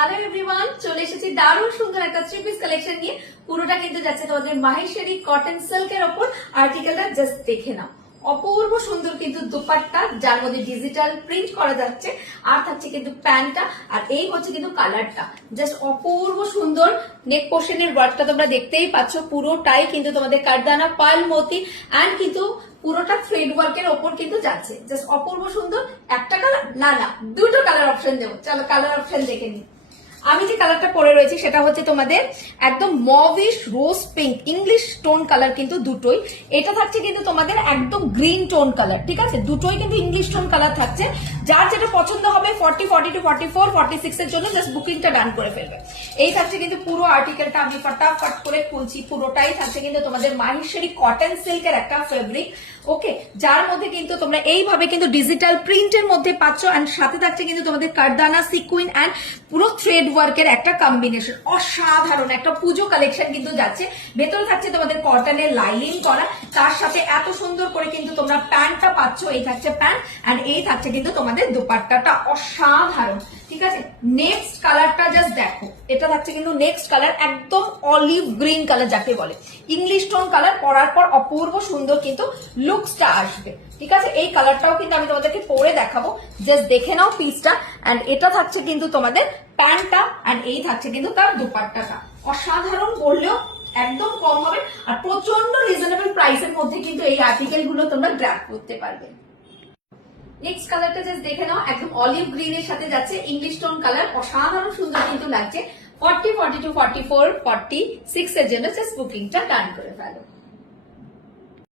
Hello everyone, চলে এসেছি দারুণ সুন্দর একটা থ্রি পিস কালেকশন নিয়ে। পুরোটা কিন্তু যাচ্ছে তোমাদের মাহেশ্বরী কটন সিল্কের ওপর। আর্টিকেলটা জাস্ট দেখে নাও, অপূর্ব সুন্দর কিন্তু দুপাট্টা, যার মধ্যে ডিজিটাল প্রিন্ট করা যাচ্ছে, আর থাকছে কিন্তু প্যান্টটা, আর এই হচ্ছে কিন্তু কালারটা জাস্ট অপূর্ব সুন্দর। নেক পোর্শনের ওয়ার্কটা তোমরা দেখতেই পাচ্ছ, পুরোটাই কিন্তু তোমাদের কারদানা পার্ল মতি অ্যান্ড কিন্তু পুরোটা থ্রেড ওয়ার্কের ওপর কিন্তু যাচ্ছে, জাস্ট অপূর্ব সুন্দর। একটা কালার না দুটো কালার অপশন দেবো, চলো কালার অপশন দেখে নিই। আমি যে কালারটা পরে রয়েছি সেটা হচ্ছে তোমাদের একদম মভিশ রোজ পিঙ্ক, ইংলিশ টোন কালার কিন্তু দুটোই। এটা থাকছে কিন্তু তোমাদের একদম গ্রিন টোন কালার, ঠিক আছে? দুটোই কিন্তু ইংলিশ টোন কালার থাকছে। যার যেটা পছন্দ হবে 40, 42, 44, 46 এর জন্য জাস্ট বুকিংটা ডান করে ফেলবে। এই থাকছে কিন্তু পুরো আর্টিকেলটা, আমি ফটাফট করে খুলছি। পুরোটাই থাকছে কিন্তু তোমাদের মাহেশ্বরী কটন সিল্কের একটা ফেব্রিক, ওকে, যার মধ্যে কিন্তু তোমরা এইভাবে কিন্তু ডিজিটাল প্রিন্টের মধ্যে পাচ্ছ, এন্ড সাথে থাকছে কিন্তু তোমাদের কারদানা সিকুইন এন্ড পুরো থ্রেড ওয়ার্কের একটা কম্বিনেশন। অসাধারণ একটা পুজো কালেকশন কিন্তু যাচ্ছে। ভেতরে থাকছে তোমাদের কটনের লাইনিং করা, তার সাথে এত সুন্দর করে কিন্তু তোমরা প্যান্টটা পাচ্ছ। এই থাকছে প্যান্ট এন্ড এই থাকছে কিন্তু তোমাদের দুপাট্টাটা, অসাধারণ, ঠিক আছে? নেক্সট কালারটা জাস্ট দেখো, এটা থাকছে কিন্তু নেক্সট কালার একদম অলিভ গ্রিন কালার, যাকে বলে ইংলিশ টোন কালার। পরার পর অপূর্ব সুন্দর কিন্তু লুকসটা আসবে, ঠিক আছে? এই কালারটাও কিন্তু আমি তোমাদেরকে পরে দেখাবো, জাস্ট দেখে নাও পিসটা। এন্ড এটা থাকছে কিন্তু তোমাদের প্যান্টটা, এন্ড এই থাকছে কিন্তু তার দুপাট্টাটা। অসাধারণ, বললেও একদম কম হবে, আর প্রচন্ড রিজনেবল প্রাইসের মধ্যে কিন্তু এই আর্টিকেল গুলো তোমরা গ্র্যাব করতে পারবে। নেক্সট কালারটা জাস্ট দেখে নাও, একদম অলিভ গ্রিন এর সাথে যাচ্ছে ইংলিশ টোন কালার, অসাধারণ সুন্দর কিন্তু লাগছে। 40, 42, 44, 46 এর জন্য জাস্ট বুকিংটা ডান করে ফেলো।